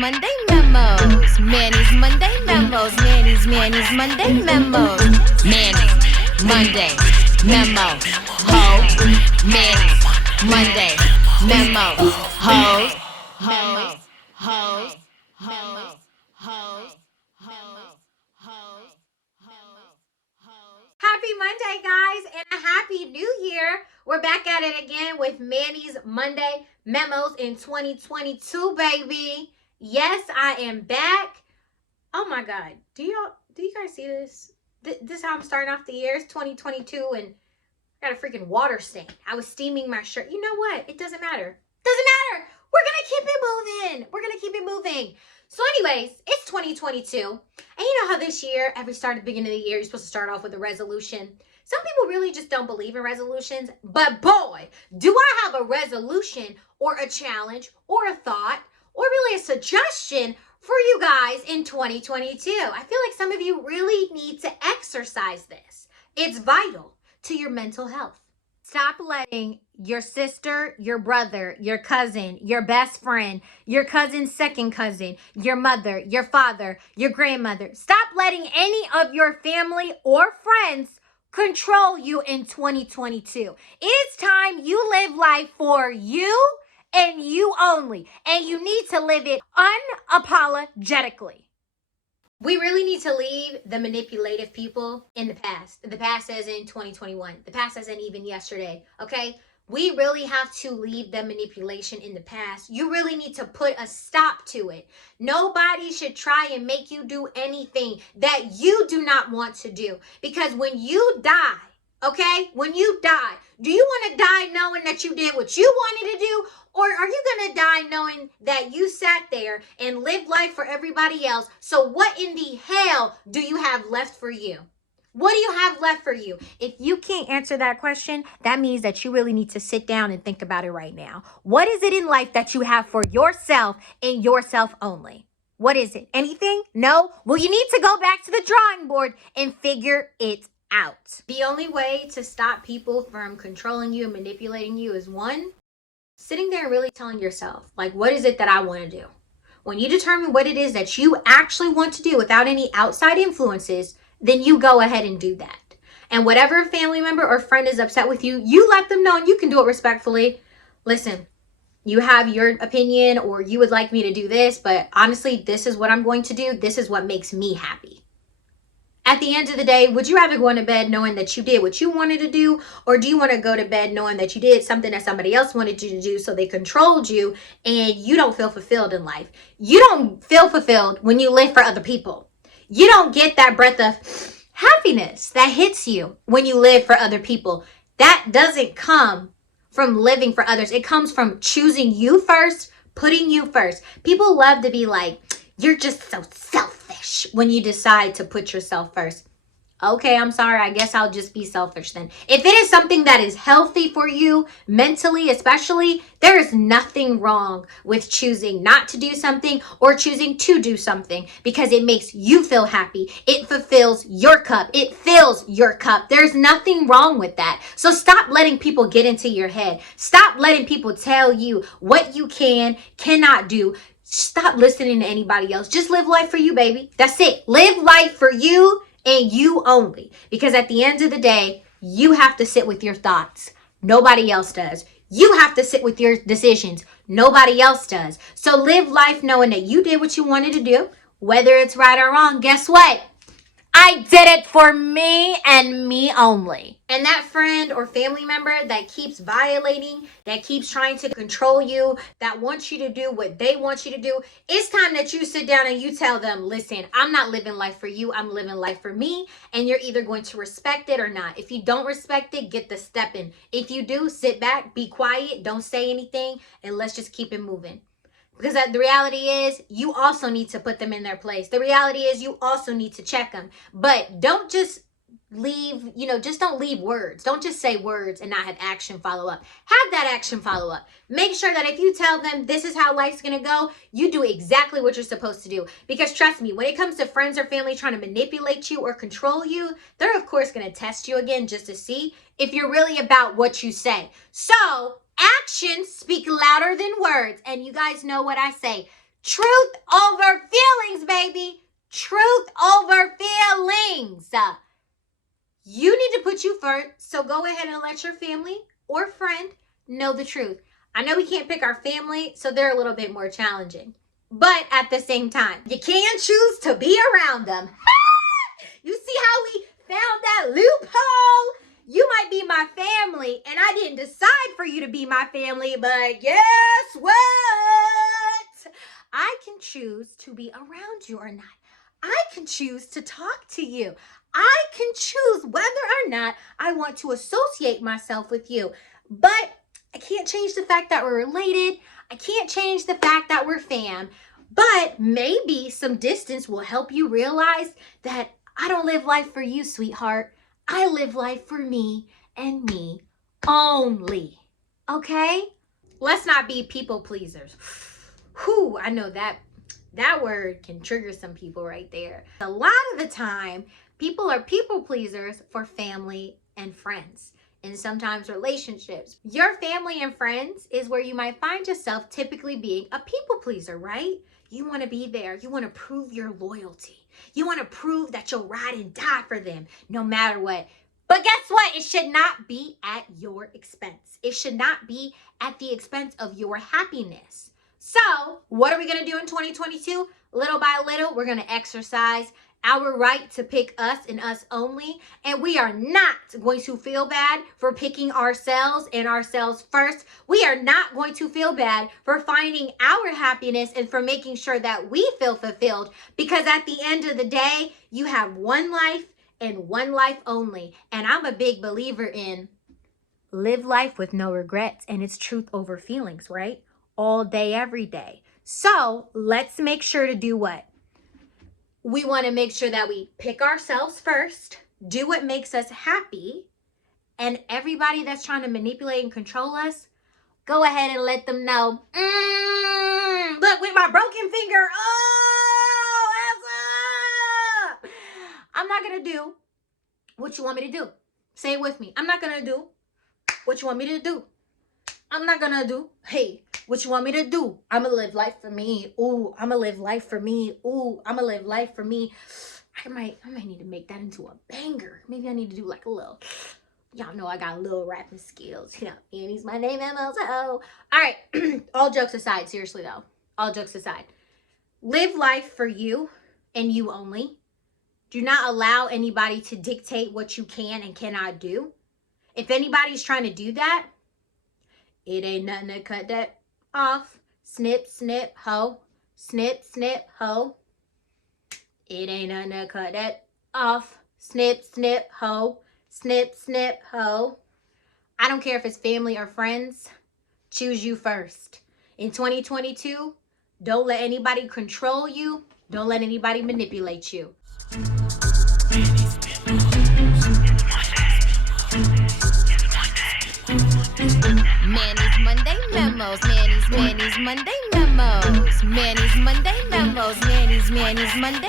Monday memos. Manny's Monday memos. Manny's Monday memos. Manny's Monday memo. Ho. Manny's Monday memo. Hoes. Hoes. Hoes. Hoes. Hoes. Happy Monday, guys, and a happy new year. We're back at it again with Manny's Monday Memos in 2022, baby. Yes, I am back. Oh my God. Do you guys see this? This is how I'm starting off the year. It's 2022 and I got a freaking water stain. I was steaming my shirt. You know what? It doesn't matter. Doesn't matter. We're going to keep it moving. We're going to keep it moving. So anyways, it's 2022. And you know how this year, every start at the beginning of the year, you're supposed to start off with a resolution. Some people really just don't believe in resolutions. But boy, do I have a resolution or a challenge or a thought or really a suggestion for you guys in 2022. I feel like some of you really need to exercise this. It's vital to your mental health. Stop letting your sister, your brother, your cousin, your best friend, your cousin's second cousin, your mother, your father, your grandmother, stop letting any of your family or friends control you in 2022. It's time you live life for you and you only, and you need to live it unapologetically. We really need to leave the manipulative people in the past. The past as in 2021. The past as in even yesterday, okay? We really have to leave the manipulation in the past. You really need to put a stop to it. Nobody should try and make you do anything that you do not want to do. Because when you die, okay? When you die, do you want to die knowing that you did what you wanted to do? Or are you going to die knowing that you sat there and lived life for everybody else? So what in the hell do you have left for you? What do you have left for you? If you can't answer that question, that means that you really need to sit down and think about it right now. What is it in life that you have for yourself and yourself only? What is it? Anything? No? Well, you need to go back to the drawing board and figure it out. The only way to stop people from controlling you and manipulating you is one, sitting there and really telling yourself, like, what is it that I want to do? When you determine what it is that you actually want to do without any outside influences, then you go ahead and do that. And whatever family member or friend is upset with you, you let them know, and you can do it respectfully. Listen, you have your opinion or you would like me to do this, but honestly, this is what I'm going to do. This is what makes me happy. At the end of the day, would you rather go into bed knowing that you did what you wanted to do, or do you want to go to bed knowing that you did something that somebody else wanted you to do, so they controlled you and you don't feel fulfilled in life? You don't feel fulfilled when you live for other people. You don't get that breath of happiness that hits you when you live for other people. That doesn't come from living for others. It comes from choosing you first, putting you first. People love to be like, you're just so selfish when you decide to put yourself first. Okay, I'm sorry. I guess I'll just be selfish then. If it is something that is healthy for you, mentally especially, there is nothing wrong with choosing not to do something or choosing to do something because it makes you feel happy. It fulfills your cup. It fills your cup. There's nothing wrong with that. So stop letting people get into your head. Stop letting people tell you what you cannot do. Stop listening to anybody else. Just live life for you, baby. That's it. Live life for you and you only. Because at the end of the day, you have to sit with your thoughts. Nobody else does. You have to sit with your decisions. Nobody else does. So live life knowing that you did what you wanted to do. Whether it's right or wrong, guess what? I did it for me and me only. And that friend or family member that keeps violating, that keeps trying to control you, that wants you to do what they want you to do, it's time that you sit down and you tell them, listen, I'm not living life for you. I'm living life for me. And you're either going to respect it or not. If you don't respect it, get the step in. If you do, sit back, be quiet, don't say anything, and let's just keep it moving. Because the reality is, you also need to put them in their place. The reality is, you also need to check them. But don't just leave, just don't leave words. Don't just say words and not have action follow up. Have that action follow up. Make sure that if you tell them this is how life's going to go, you do exactly what you're supposed to do. Because trust me, when it comes to friends or family trying to manipulate you or control you, they're of course going to test you again just to see if you're really about what you say. So actions speak louder than words. And you guys know what I say. Truth over feelings, baby. Truth over feelings. You need to put you first, so go ahead and let your family or friend know the truth. I know we can't pick our family, so they're a little bit more challenging. But at the same time, you can choose to be around them. You see how we found that loophole? You might be my family, and I didn't decide for you to be my family, but guess what? I can choose to be around you or not. I can choose to talk to you. I can choose whether or not I want to associate myself with you. But I can't change the fact that we're related. I can't change the fact that we're fam. But maybe some distance will help you realize that I don't live life for you, sweetheart. I live life for me and me only. Okay? Let's not be people pleasers. Whew, I know that word can trigger some people right there. A lot of the time, people are people pleasers for family and friends, and sometimes relationships. Your family and friends is where you might find yourself typically being a people pleaser, right? You want to be there. You want to prove your loyalty. You want to prove that you'll ride and die for them no matter what. But guess what? It should not be at your expense. It should not be at the expense of your happiness. So what are we going to do in 2022? Little by little, we're going to exercise our right to pick us and us only. And we are not going to feel bad for picking ourselves and ourselves first. We are not going to feel bad for finding our happiness and for making sure that we feel fulfilled. Because at the end of the day, you have one life and one life only. And I'm a big believer in live life with no regrets, and it's truth over feelings, right? All day, every day. So let's make sure to do what? We want to make sure that we pick ourselves first, do what makes us happy, and everybody that's trying to manipulate and control us, go ahead and let them know. Look, with my broken finger. Oh, what's up? I'm not going to do what you want me to do. Say it with me. I'm not going to do what you want me to do. I'm not going to do, hey, what you want me to do? I'm going to live life for me. Ooh, I'm going to live life for me. Ooh, I'm going to live life for me. I might need to make that into a banger. Maybe I need to do like a little, y'all know I got a little rapping skills. You know, Manny's my name, M-O-O. All right, all jokes aside, seriously though, all jokes aside. Live life for you and you only. Do not allow anybody to dictate what you can and cannot do. If anybody's trying to do that, it ain't nothing to cut that off. Snip, snip, ho. Snip, snip, ho. It ain't nothing to cut that off. Snip, snip, ho. Snip, snip, ho. I don't care if it's family or friends. Choose you first. In 2022, don't let anybody control you. Don't let anybody manipulate you. Manny's Monday Memos. Manny's Monday Memos. Manny's Monday Memos. Manny's Monday.